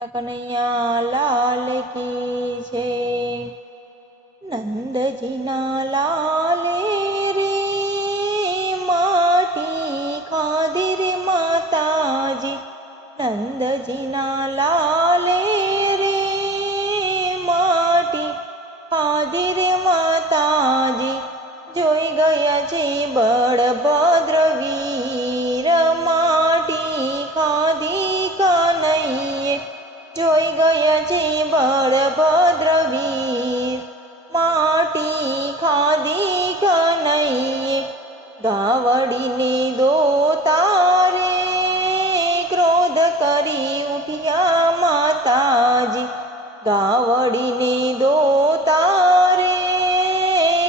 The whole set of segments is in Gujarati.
કનૈયા લાલ કી છે। નંદજીના લાલે રે માટી ખાધી રે માતાજી। નંદજીના લાલે રે માટી ખાધી રે માતાજી। જોઈ ગયા છે બળભદ્ર વીર માટી ખાધી કનૈયે। જોઈ ગયા છે બળભદ્ર વીર માટી ખાધી કનૈયે। ગાવડીને દોતા રે ક્રોધ કરી ઉઠ્યા માતાજી। ગાવડીને દોતા રે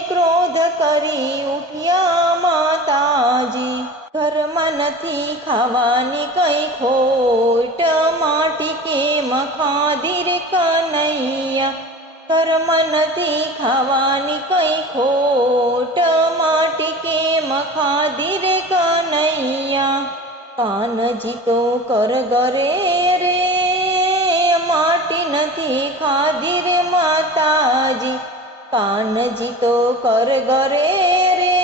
ક્રોધ કરી ઉઠ્યા માતાજી। ઘરમાં નથી ખાવાની કઈ ખોટ માટી કેમ ખાધી રે કનૈયા। ઘરમાં નથી ખાવાની કઈ ખોટ માટી કેમ ખાધી રે કનૈયા। કાનજી તો કરગરે રે માટી નથી ખાધી રે માતાજી। કાનજી તો કરગરે રે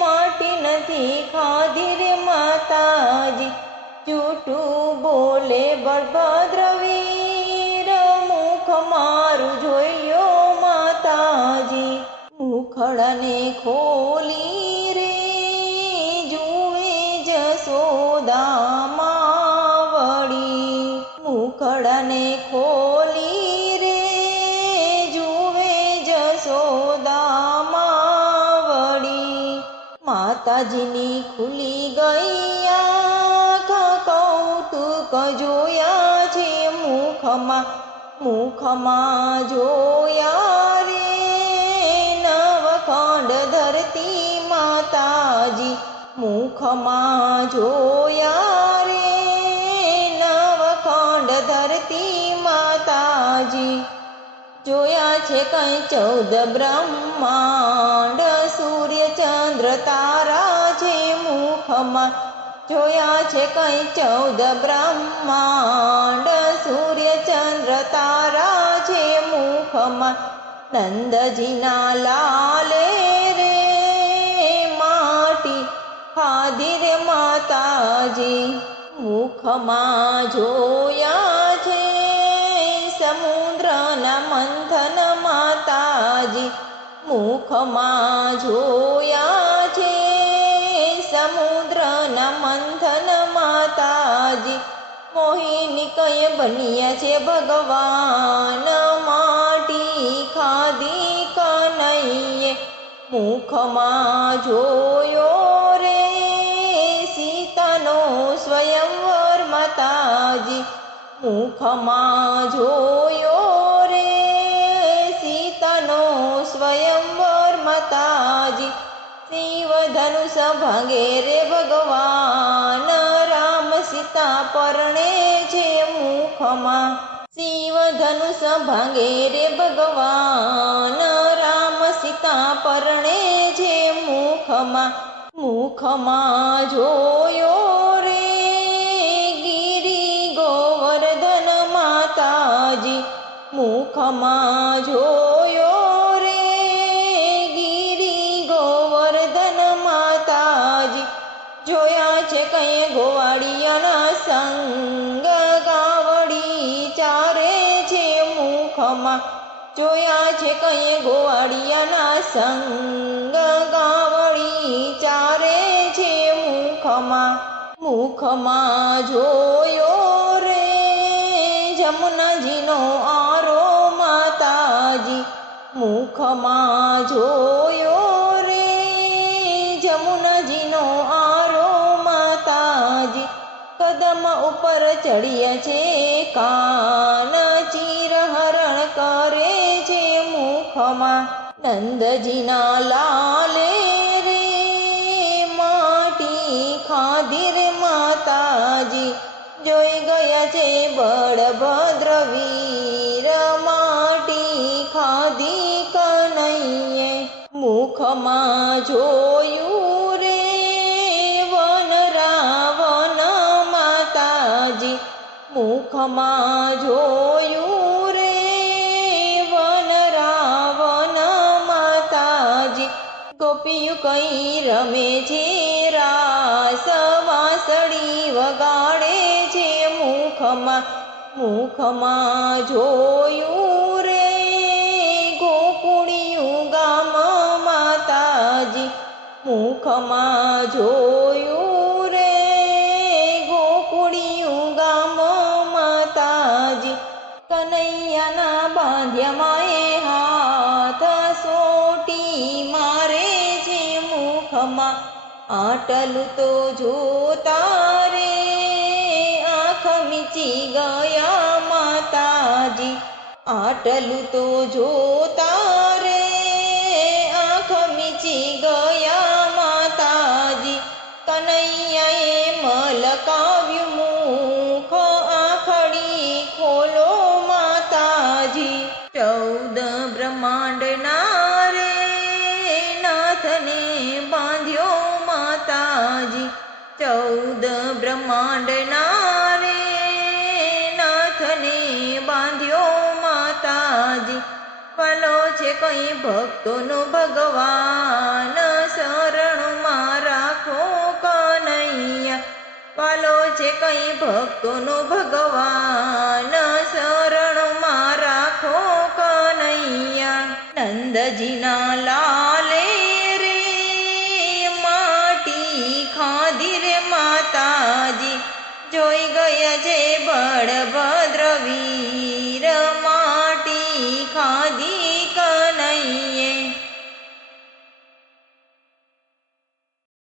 માટી નથી ખાધી રે માતાજી। જૂઠું બોલે બળભદ્ર વીર મુખ મારું જોઈ લ્યો માતાજી। મુખડાને ખોલી રે જુએ જશોદા માવડી। મુખડાને ખોલી રે જુએ જશોદા માવડી। માતાજીની ખુલી ગઈ આંખ કૌતુક જોયા છે મુખમાં। મુખમાં જોયા રે નવખંડ ધરતી માતાજી। મુખમાં જોયા રે નવખંડ ધરતી માતાજી। જોયા છે કઈ 14 બ્રહ્માંડ સૂર્ય ચંદ્ર તારા છે મુખમાં। જોયા છે કઈ 14 બ્રહ્માંડ સૂર્ય ચંદ્ર તારા છે મુખમાં। નંદજીના લાલે રે માટી ખાધી રે માતાજી। મુખમાં જોયા છે સમુદ્રના મંથન માતાજી। મુખમાં જોયા છે સમુદ્રના મંથન માતાજી। મોહિની કઈ બન્યા છે ભગવાન માટી ખાધી કનૈયે। મુખમાં જોયો રે સીતાનો સ્વયંવર માતાજી। મુખમાં જોયો રે સીતાનો સ્વયંવર માતાજી। શિવ ધનુષ ભાંગે રે ભગવાન રામ સીતા પરણે છે મુખમાં। શિવ ધનુષ ભાંગે રે ભગવાન રામ સીતા પરણે છે મુખમાં। મુખમાં જોયો રે ગિરી ગોવર્ધન માતાજી। મુખમાં જોયો રે ગિરી ગોવર્ધન માતાજી। જોયા છે કઈ ગોવાળિયાના સંગ ગાવડી ચારે છે મુખમાં। જોયા છે કઈ ગોવાળિયાના સંગ ગાવડી ચારે છે મુખમાં। મુખમાં જોયો રે જમુનાજીનો આરો માતાજી। મુખમાં જોયો રે જમુનાજીનો આરો માતાજી। કદમ ઉપર ચડ્યા છે કાન ચીરહરણ કરે છે મુખમાં। નંદજીના લાલે રે માટી ખાધી રે માતાજી। જોઈ ગયા છે બળભદ્ર વીર માટી ખાધી કનૈયે। મુખમાં જોયું રે વન રાવણ માતાજી। મુખ મુખમાં જોયું રે વન રાવણ માતાજી, ગોપીયું કઈ રમે છે રાસ, વાંસળી વગાડે છે મુખમાં જોયું રે ગોકુળિયું ગામ માતાજી, મુખમાં જોયું રે ગોકુળિયું ગામ માતાજી, કનૈયાના બાંધ્યા માએ હાથ, સોટી મારે છે મુખમાં, આટલું તો જોતા રે આંખ મીચી ગયા માતાજી, આટલું તો જોતા રે આંખ મીચી ગયા માતાજી, કનૈયાએ મલકાવ્યું મુખ, આંખડી ખોલો માતાજી, 14 બ્રહ્માંડના રે નાથને બાંધ્યો માતાજી, 14 બ્રહ્માંડના રે નાથને બાંધ્યો માતાજી, વાલો છે કઈ ભક્તોનો ભગવાન, શરણમાં રાખો કનૈયા, વાલો છે કઈ ભક્તોનો ભગવાન, શરણમાં રાખો કનૈયા, નંદજીના લાલે રે માટી ખાધી રે માતાજી, જોઈ ગયા છે બળભદ્ર વીર